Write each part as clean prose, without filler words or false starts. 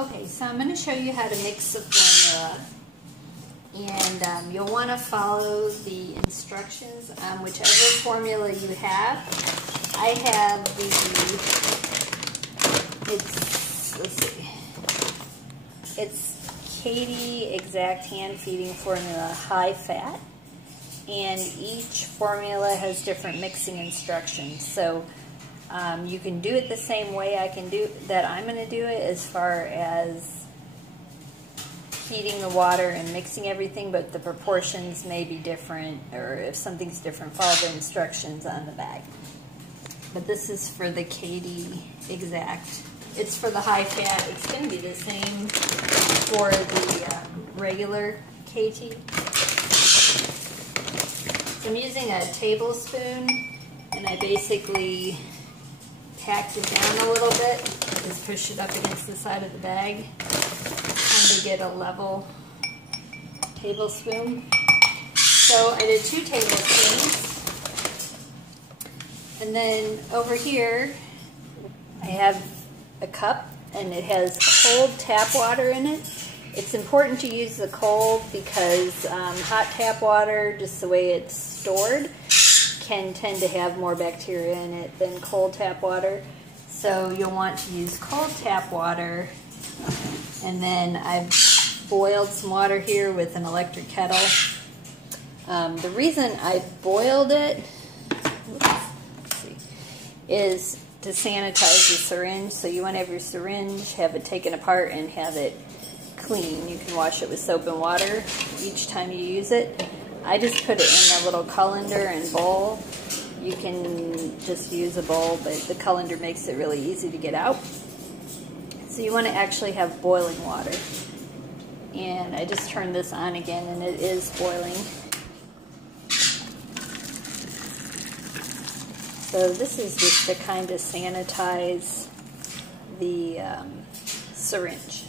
Okay, so I'm going to show you how to mix the formula, and you'll want to follow the instructions on whichever formula you have. I have it's Katie Exact Hand Feeding Formula High Fat, and each formula has different mixing instructions. So you can do it the same way I'm going to do it as far as heating the water and mixing everything, but the proportions may be different, or if something's different, follow the instructions on the bag. But this is for the Katie Exact. It's for the high fat. It's going to be the same for the regular Katie. So I'm using a tablespoon, and I basically packed it down a little bit. Just push it up against the side of the bag, trying to get a level tablespoon. So I did 2 tablespoons. And then over here, I have a cup, and it has cold tap water in it. It's important to use the cold because hot tap water, just the way it's stored, can tend to have more bacteria in it than cold tap water. So you'll want to use cold tap water. And then I've boiled some water here with an electric kettle. The reason I boiled it is to sanitize the syringe. So you want to have your syringe, have it taken apart, and have it clean. You can wash it with soap and water each time you use it. I just put it in a little colander and bowl. You can just use a bowl, but the colander makes it really easy to get out. So you want to actually have boiling water. And I just turned this on again, and it is boiling. So this is just to kind of sanitize the syringe.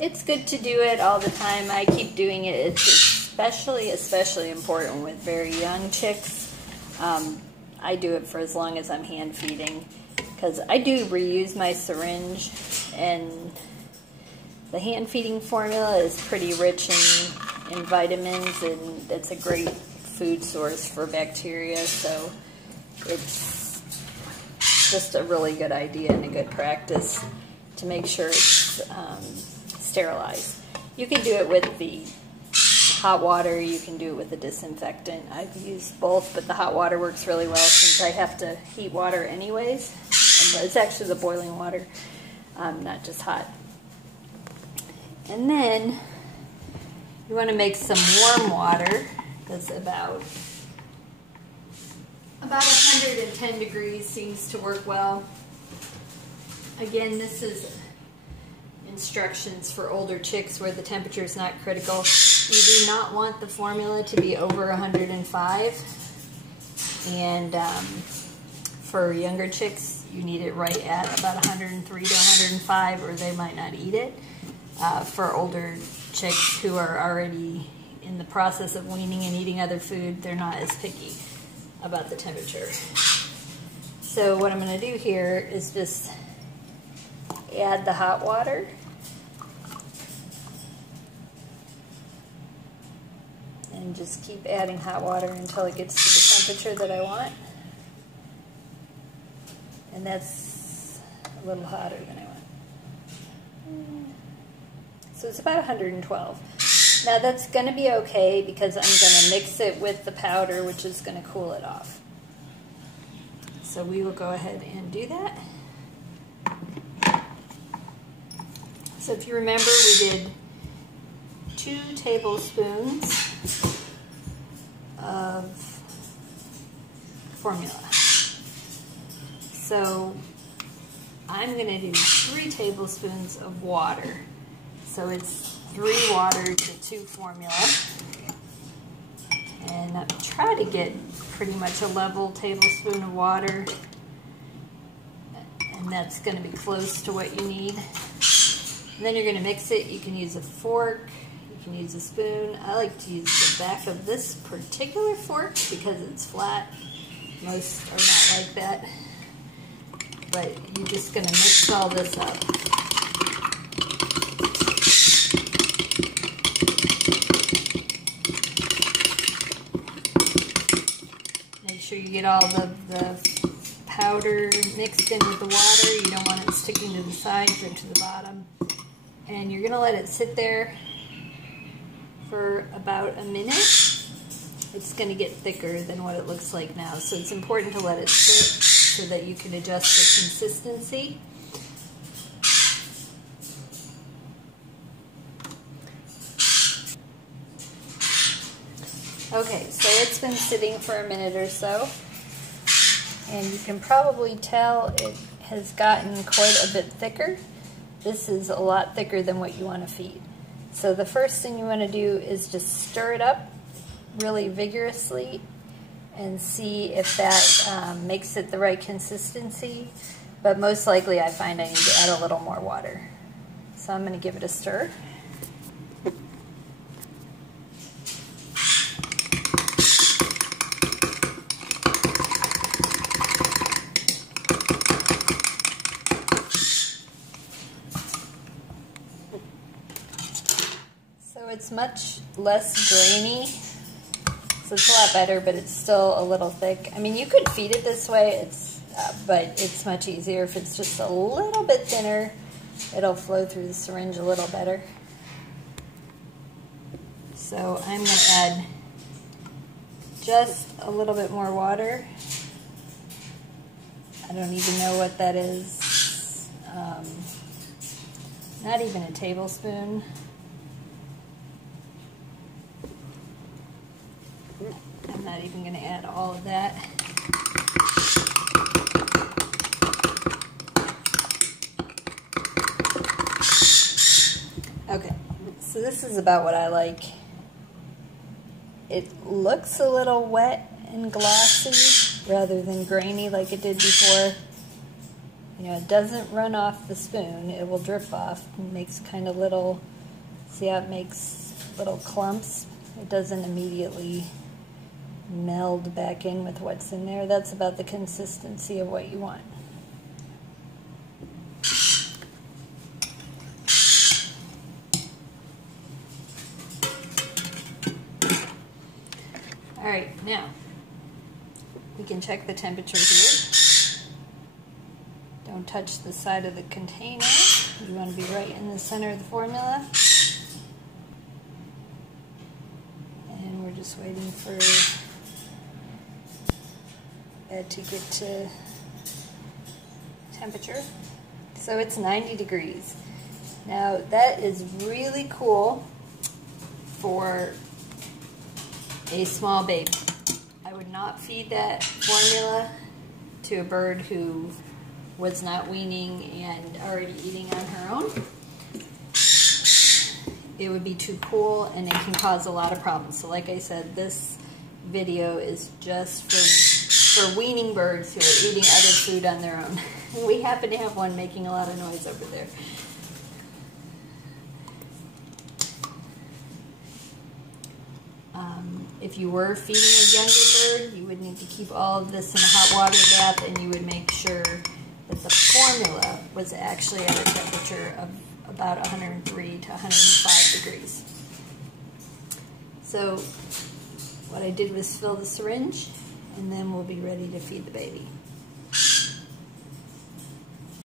It's good to do it all the time. I keep doing it. It's especially important with very young chicks. I do it for as long as I'm hand feeding, because I do reuse my syringe, and the hand feeding formula is pretty rich in vitamins, and it's a great food source for bacteria, so it's just a really good idea and a good practice to make sure it's sterilized. You can do it with the hot water, you can do it with a disinfectant. I've used both, but the hot water works really well since I have to heat water anyways. It's actually the boiling water, not just hot. And then you want to make some warm water. That's about 110 degrees seems to work well. Again, this is instructions for older chicks where the temperature is not critical. You do not want the formula to be over 105, and for younger chicks you need it right at about 103 to 105, or they might not eat it. For older chicks who are already in the process of weaning and eating other food, they're not as picky about the temperature. So what I'm going to do here is just add the hot water. And just keep adding hot water until it gets to the temperature that I want. And that's a little hotter than I want. So it's about 112. Now that's going to be okay because I'm going to mix it with the powder, which is going to cool it off. So we will go ahead and do that. So if you remember, we did 2 tablespoons of formula. So I'm going to do 3 tablespoons of water. So it's 3 water to 2 formula. And try to get pretty much a level tablespoon of water. And that's going to be close to what you need. And then you're going to mix it. You can use a fork, you can use a spoon. I like to use the back of this particular fork because it's flat. Most are not like that. but you're just going to mix all this up. Make sure you get all the powder mixed in with the water. You don't want it sticking to the sides or to the bottom. And you're going to let it sit there for about a minute. It's going to get thicker than what it looks like now, so it's important to let it sit so that you can adjust the consistency. Okay, so it's been sitting for a minute or so, and you can probably tell it has gotten quite a bit thicker. This is a lot thicker than what you want to feed. So the first thing you want to do is just stir it up really vigorously and see if that makes it the right consistency. But most likely I find I need to add a little more water. So I'm going to give it a stir. So it's much less grainy, so it's a lot better, but it's still a little thick. I mean, you could feed it this way, but it's much easier if it's just a little bit thinner. It'll flow through the syringe a little better. So I'm going to add just a little bit more water. I don't even know what that is. Not even a tablespoon. I'm not even going to add all of that. Okay, so this is about what I like. It looks a little wet and glossy rather than grainy like it did before. You know, it doesn't run off the spoon. It will drip off and makes kind of little, see how it makes little clumps? It doesn't immediately meld back in with what's in there. That's about the consistency of what you want. Alright, now we can check the temperature here. Don't touch the side of the container. You want to be right in the center of the formula. And we're just waiting for it to get to temperature. So it's 90 degrees. Now that is really cool for a small baby. I would not feed that formula to a bird who was not weaning and already eating on her own. It would be too cool and it can cause a lot of problems. So like I said, this video is just for weaning birds who are eating other food on their own. We happen to have one making a lot of noise over there. If you were feeding a younger bird, you would need to keep all of this in a hot water bath, and you would make sure that the formula was actually at a temperature of about 103 to 105 degrees. So what I did was fill the syringe, and then we'll be ready to feed the baby.